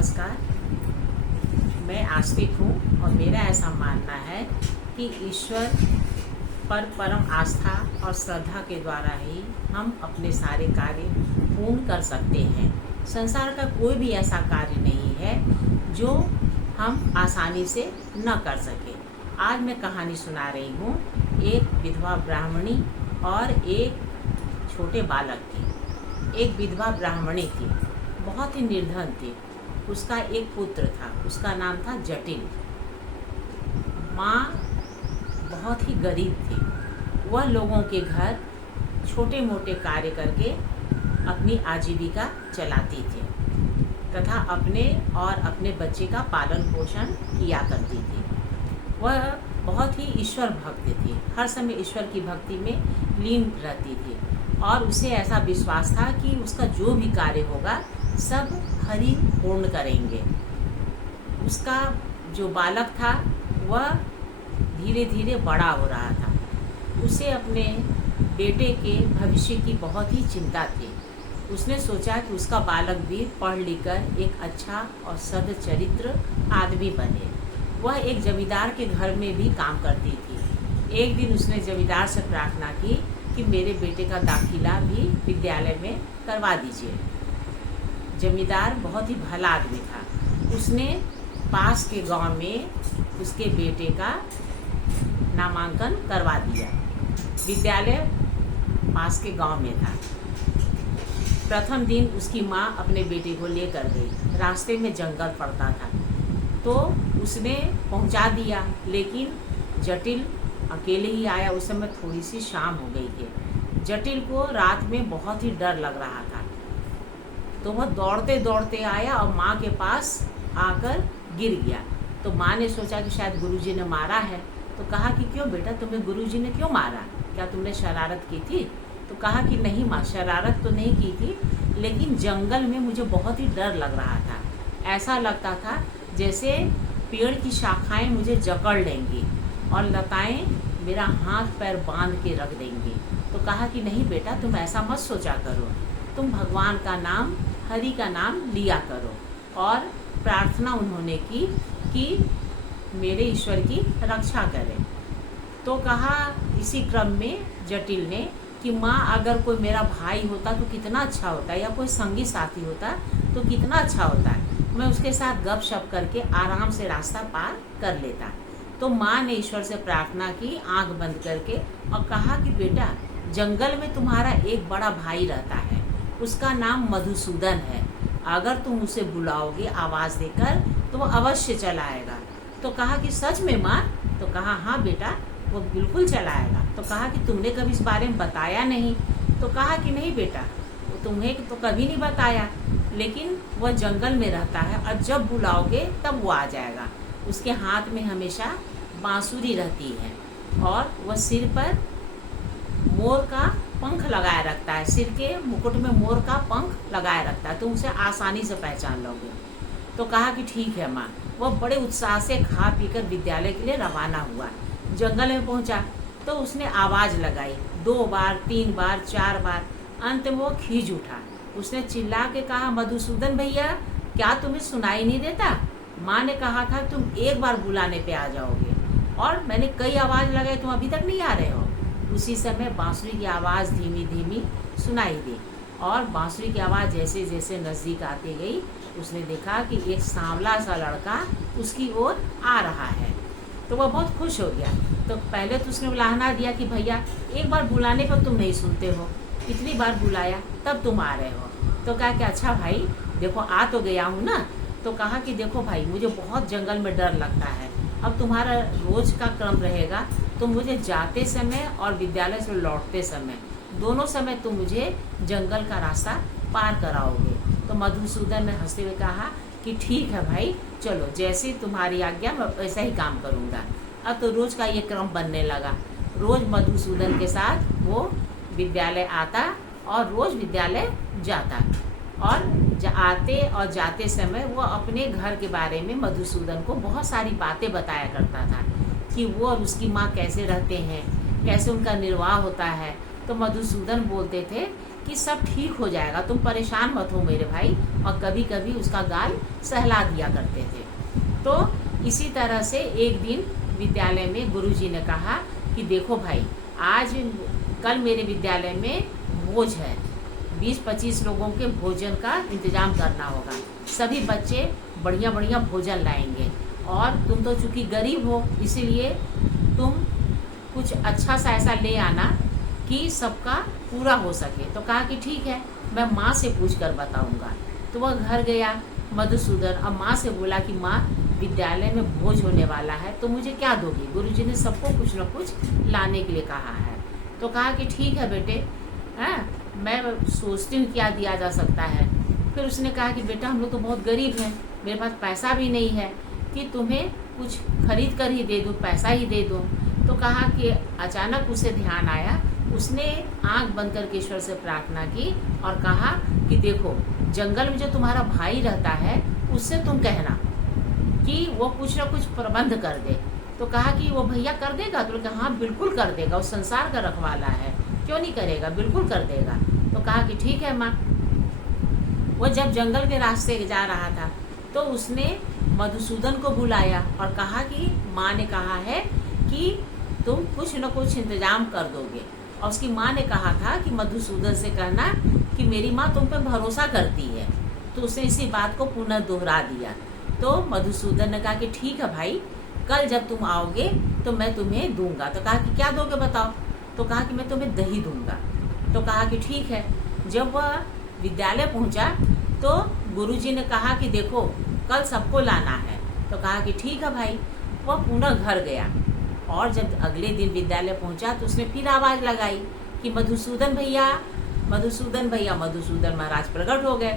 नमस्कार। मैं आस्तिक हूँ और मेरा ऐसा मानना है कि ईश्वर पर परम आस्था और श्रद्धा के द्वारा ही हम अपने सारे कार्य पूर्ण कर सकते हैं। संसार का कोई भी ऐसा कार्य नहीं है जो हम आसानी से न कर सके। आज मैं कहानी सुना रही हूँ। एक विधवा ब्राह्मणी और एक छोटे बालक की। एक विधवा ब्राह्मणी थी, बहुत ही निर्धन थी। उसका एक पुत्र था, उसका नाम था जटिल। माँ बहुत ही गरीब थी। वह लोगों के घर छोटे मोटे कार्य करके अपनी आजीविका चलाती थी तथा अपने और अपने बच्चे का पालन पोषण किया करती थी। वह बहुत ही ईश्वर भक्त थी, हर समय ईश्वर की भक्ति में लीन रहती थी और उसे ऐसा विश्वास था कि उसका जो भी कार्य होगा सब हरि पूर्ण करेंगे। उसका जो बालक था वह धीरे धीरे बड़ा हो रहा था। उसे अपने बेटे के भविष्य की बहुत ही चिंता थी। उसने सोचा कि उसका बालक भी पढ़ लिख कर एक अच्छा और सद्चरित्र आदमी बने। वह एक जमींदार के घर में भी काम करती थी। एक दिन उसने जमींदार से प्रार्थना की कि मेरे बेटे का दाखिला भी विद्यालय में करवा दीजिए। जमींदार बहुत ही भला आदमी था। उसने पास के गांव में उसके बेटे का नामांकन करवा दिया। विद्यालय पास के गांव में था। प्रथम दिन उसकी माँ अपने बेटे को लेकर गई। रास्ते में जंगल पड़ता था तो उसने पहुंचा दिया, लेकिन जटिल अकेले ही आया। उस समय थोड़ी सी शाम हो गई थी। जटिल को रात में बहुत ही डर लग रहा था तो वह दौड़ते दौड़ते आया और माँ के पास आकर गिर गया। तो माँ ने सोचा कि शायद गुरुजी ने मारा है, तो कहा कि क्यों बेटा, तुम्हें गुरुजी ने क्यों मारा? क्या तुमने शरारत की थी? तो कहा कि नहीं माँ, शरारत तो नहीं की थी, लेकिन जंगल में मुझे बहुत ही डर लग रहा था। ऐसा लगता था जैसे पेड़ की शाखाएं मुझे जकड़ लेंगी और लताएं मेरा हाथ पैर बांध के रख देंगी। तो कहा कि नहीं बेटा, तुम ऐसा मत सोचा करो, तुम भगवान का नाम, हरि का नाम लिया करो। और प्रार्थना उन्होंने की कि मेरे ईश्वर की रक्षा करें। तो कहा इसी क्रम में जटिल ने कि माँ, अगर कोई मेरा भाई होता तो कितना अच्छा होता, या कोई संगी साथी होता तो कितना अच्छा होता है, मैं उसके साथ गपशप करके आराम से रास्ता पार कर लेता। तो माँ ने ईश्वर से प्रार्थना की आंख बंद करके और कहा कि बेटा, जंगल में तुम्हारा एक बड़ा भाई रहता है, उसका नाम मधुसूदन है। अगर तुम उसे बुलाओगे आवाज़ देकर तो वो अवश्य चला आएगा। तो कहा कि सच में माँ? तो कहा हाँ बेटा, वो बिल्कुल चला आएगा। तो कहा कि तुमने कभी इस बारे में बताया नहीं? तो कहा कि नहीं बेटा, वो तुम्हें तो कभी नहीं बताया, लेकिन वह जंगल में रहता है और जब बुलाओगे तब वो आ जाएगा। उसके हाथ में हमेशा बांसुरी रहती है और वह सिर पर मोर का पंख लगाए रखता है, सिर के मुकुट में मोर का पंख लगाए रखता है, तो उसे आसानी से पहचान लोगे। तो कहा कि ठीक है माँ। वह बड़े उत्साह से खा पीकर विद्यालय के लिए रवाना हुआ। जंगल में पहुंचा तो उसने आवाज़ लगाई 2 बार, 3 बार, 4 बार। अंत में वो खींच उठा। उसने चिल्ला के कहा, मधुसूदन भैया, क्या तुम्हें सुनाई नहीं देता? माँ ने कहा था तुम एक बार बुलाने पे आ जाओगे और मैंने कई आवाज़ लगाई, तुम अभी तक नहीं आ रहे हो। उसी समय बांसुरी की आवाज़ धीमी धीमी सुनाई दी और बांसुरी की आवाज़ जैसे जैसे नज़दीक आती गई, उसने देखा कि एक सांवला सा लड़का उसकी ओर आ रहा है। तो वह बहुत खुश हो गया। तो पहले तो उसने उलाहना दिया कि भैया, एक बार बुलाने पर तुम नहीं सुनते हो, इतनी बार बुलाया तब तुम आ रहे हो। तो कहा कि अच्छा भाई, देखो आ तो गया हूँ ना। तो कहा कि देखो भाई, मुझे बहुत जंगल में डर लगता है। अब तुम्हारा रोज का क्रम रहेगा, तो मुझे जाते समय और विद्यालय से लौटते समय, दोनों समय तुम मुझे जंगल का रास्ता पार कराओगे। तो मधुसूदन ने हंसते हुए कहा कि ठीक है भाई, चलो जैसी तुम्हारी आज्ञा मैं वैसा ही काम करूँगा। अब तो रोज़ का ये क्रम बनने लगा। रोज़ मधुसूदन के साथ वो विद्यालय आता और रोज़ विद्यालय जाता और आते और जाते समय वो अपने घर के बारे में मधुसूदन को बहुत सारी बातें बताया करता था कि वो और उसकी माँ कैसे रहते हैं, कैसे उनका निर्वाह होता है। तो मधुसूदन बोलते थे कि सब ठीक हो जाएगा, तुम परेशान मत हो मेरे भाई। और कभी कभी उसका गाल सहला दिया करते थे। तो इसी तरह से एक दिन विद्यालय में गुरुजी ने कहा कि देखो भाई, कल मेरे विद्यालय में भोज है, 20-25 लोगों के भोजन का इंतजाम करना होगा। सभी बच्चे बढ़िया बढ़िया भोजन लाएंगे और तुम तो चूँकि गरीब हो, इसीलिए तुम कुछ अच्छा सा ऐसा ले आना कि सबका पूरा हो सके। तो कहा कि ठीक है, मैं माँ से पूछ कर बताऊँगा। तो वह घर गया मधुसूदन, अब माँ से बोला कि माँ, विद्यालय में भोज होने वाला है, तो मुझे क्या दोगी? गुरुजी ने सबको कुछ न कुछ लाने के लिए कहा है। तो कहा कि ठीक है बेटे, मैं सोचती हूँ क्या दिया जा सकता है। फिर उसने कहा कि बेटा, हम लोग तो बहुत गरीब हैं, मेरे पास पैसा भी नहीं है कि तुम्हें कुछ खरीद कर ही दे दूँ, पैसा ही दे दूँ। तो कहा कि अचानक उसे ध्यान आया, उसने आंख बंद करके ईश्वर से प्रार्थना की और कहा कि देखो, जंगल में जो तुम्हारा भाई रहता है उससे तुम कहना कि वो कुछ ना कुछ प्रबंध कर दे। तो कहा कि वो भैया कर देगा? तो कहा हाँ बिल्कुल कर देगा, वो संसार का रखवाला है, क्यों नहीं करेगा, बिल्कुल कर देगा। तो कहा कि ठीक है माँ। वो जब जंगल के रास्ते जा रहा था तो उसने मधुसूदन को बुलाया और कहा कि माँ ने कहा है कि तुम कुछ न कुछ इंतजाम कर दोगे। और उसकी माँ ने कहा था कि मधुसूदन से कहना कि मेरी माँ तुम पे भरोसा करती है। तो उसने इसी बात को पुनः दोहरा दिया। तो मधुसूदन ने कहा कि ठीक है भाई, कल जब तुम आओगे तो मैं तुम्हें दूंगा। तो कहा कि क्या दोगे बताओ? तो कहा कि मैं तुम्हें दही दूंगा। तो कहा कि ठीक है। जब वह विद्यालय पहुंचा तो गुरुजी ने कहा कि देखो, कल सबको लाना है। तो कहा कि ठीक है भाई। वह पुनः घर गया और जब अगले दिन विद्यालय पहुंचा तो उसने फिर आवाज़ लगाई कि मधुसूदन भैया, मधुसूदन भैया। मधुसूदन महाराज प्रकट हो गए।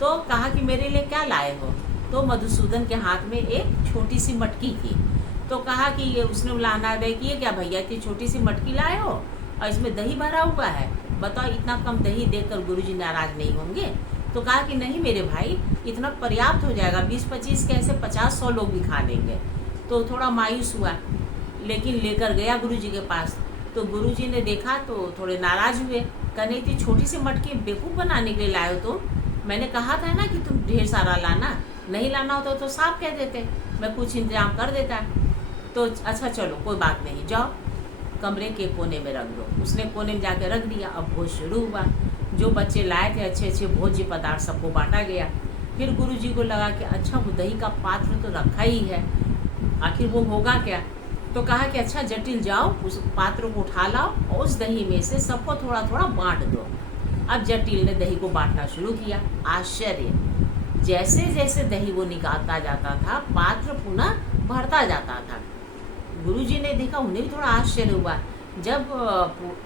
तो कहा कि मेरे लिए क्या लाए हो? तो मधुसूदन के हाथ में एक छोटी सी मटकी थी। तो कहा कि ये उसने लाना दे कि ये क्या भैया, इतनी छोटी सी मटकी लाए हो और इसमें दही भरा हुआ है, बताओ इतना कम दही देखकर गुरुजी नाराज नहीं होंगे? तो कहा कि नहीं मेरे भाई, इतना पर्याप्त हो जाएगा, 20-25 कैसे 50-100 लोग भी खा लेंगे। तो थोड़ा मायूस हुआ, लेकिन लेकर गया गुरुजी के पास। तो गुरुजी ने देखा तो थोड़े नाराज हुए, कहने इतनी छोटी सी मटकी बेवकूफ़ बनाने के लिए लाए हो तुम? मैंने कहा था ना कि तुम ढेर सारा लाना, नहीं लाना होता तो साफ कह देते, मैं कुछ इंतजाम कर देता। तो अच्छा चलो कोई बात नहीं, जाओ कमरे के कोने में रख दो। उसने कोने में जाके रख दिया। अब भोज शुरू हुआ। जो बच्चे लाए थे अच्छे अच्छे भोज्य पदार्थ सबको बांटा गया। फिर गुरुजी को लगा कि अच्छा, वो दही का पात्र तो रखा ही है, आखिर वो होगा क्या? तो कहा कि अच्छा जटिल, जाओ उस पात्र को उठा लाओ और उस दही में से सबको थोड़ा थोड़ा बांट दो। अब जटिल ने दही को बांटना शुरू किया। आश्चर्य, जैसे जैसे दही वो निकालता जाता था, पात्र पुनः भरता जाता था। गुरुजी ने देखा, उन्हें भी थोड़ा आश्चर्य हुआ। जब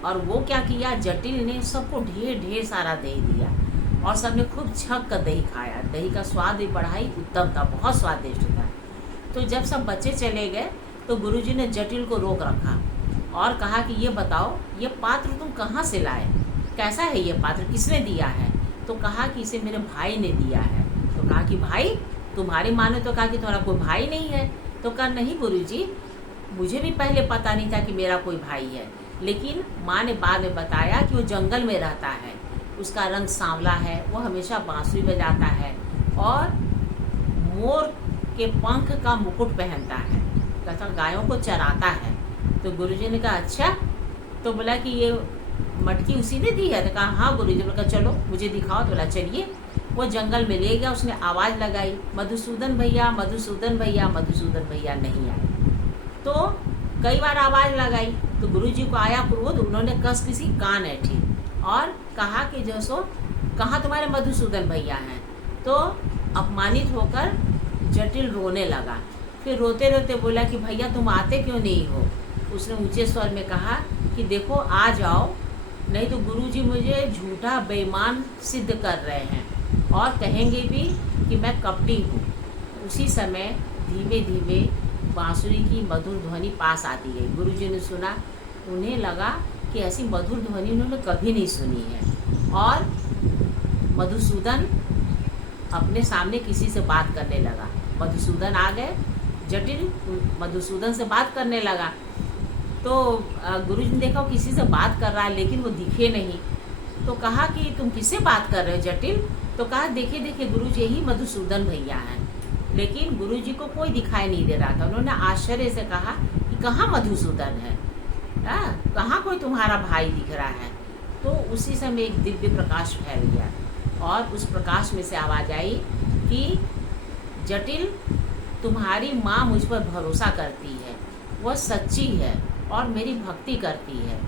और वो क्या किया, जटिल ने सबको ढेर ढेर सारा दही दिया और सबने खूब छक कर दही खाया। दही का स्वाद भी बढ़ा ही उत्तम था, बहुत स्वादिष्ट था। तो जब सब बच्चे चले गए तो गुरुजी ने जटिल को रोक रखा और कहा कि ये बताओ, ये पात्र तुम कहाँ से लाए? कैसा है ये पात्र, किसने दिया है? तो कहा कि इसे मेरे भाई ने दिया है। तो कहा कि भाई, तुम्हारी माँ ने तो कहा कि तुम्हारा कोई भाई नहीं है। तो कहा नहीं गुरुजी, मुझे भी पहले पता नहीं था कि मेरा कोई भाई है, लेकिन माँ ने बाद में बताया कि वो जंगल में रहता है, उसका रंग सांवला है, वो हमेशा बांसुरी बजाता है और मोर के पंख का मुकुट पहनता है, तथा गायों को चराता है। तो गुरुजी ने कहा अच्छा। तो बोला कि ये मटकी उसी ने दी है? तो कहा हाँ गुरुजी। ने कहा चलो मुझे दिखाओ। तो बोला चलिए। वो जंगल में ले गया। उसने आवाज़ लगाई, मधुसूदन भैया, मधुसूदन भैया। मधुसूदन भैया नहीं आए। तो कई बार आवाज़ लगाई तो गुरुजी को आया क्रोध। उन्होंने कस किसी कान ऐठी और कहा कि जैसो कहाँ तुम्हारे मधुसूदन भैया हैं? तो अपमानित होकर जटिल रोने लगा। फिर रोते रोते बोला कि भैया तुम आते क्यों नहीं हो? उसने ऊंचे स्वर में कहा कि देखो आ जाओ, नहीं तो गुरुजी मुझे झूठा बेईमान सिद्ध कर रहे हैं और कहेंगे भी कि मैं कपटी हूँ। उसी समय धीमे धीमे बांसुरी की मधुर ध्वनि पास आती गई। गुरुजी ने सुना। उन्हें लगा कि ऐसी मधुर ध्वनि उन्होंने कभी नहीं सुनी है और मधुसूदन अपने सामने किसी से बात करने लगा। मधुसूदन आ गए। जटिल मधुसूदन से बात करने लगा। तो गुरुजी ने देखा किसी से बात कर रहा है लेकिन वो दिखे नहीं। तो कहा कि तुम किससे बात कर रहे हो जटिल? तो कहा देखिए देखिए गुरु जी ही मधुसूदन भैया हैं। लेकिन गुरु जी को कोई दिखाई नहीं दे रहा था। उन्होंने आश्चर्य से कहा कि कहाँ मधुसूदन है, कहाँ कोई तुम्हारा भाई दिख रहा है? तो उसी समय एक दिव्य प्रकाश फैल गया और उस प्रकाश में से आवाज़ आई कि जटिल, तुम्हारी माँ मुझ पर भरोसा करती है, वह सच्ची है और मेरी भक्ति करती है,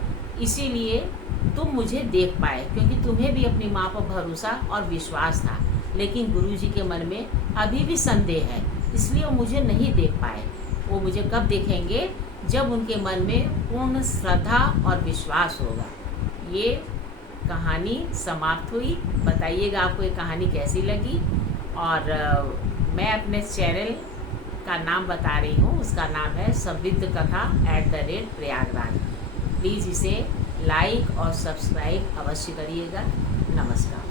इसीलिए तुम मुझे देख पाए, क्योंकि तुम्हें भी अपनी माँ पर भरोसा और विश्वास था। लेकिन गुरुजी के मन में अभी भी संदेह है, इसलिए वो मुझे नहीं देख पाए। वो मुझे कब देखेंगे? जब उनके मन में पूर्ण श्रद्धा और विश्वास होगा। ये कहानी समाप्त हुई। बताइएगा आपको ये कहानी कैसी लगी। और मैं अपने चैनल का नाम बता रही हूँ, उसका नाम है समृद्ध कथा @प्रयागराज। प्लीज़ इसे लाइक और सब्सक्राइब अवश्य करिएगा। नमस्कार।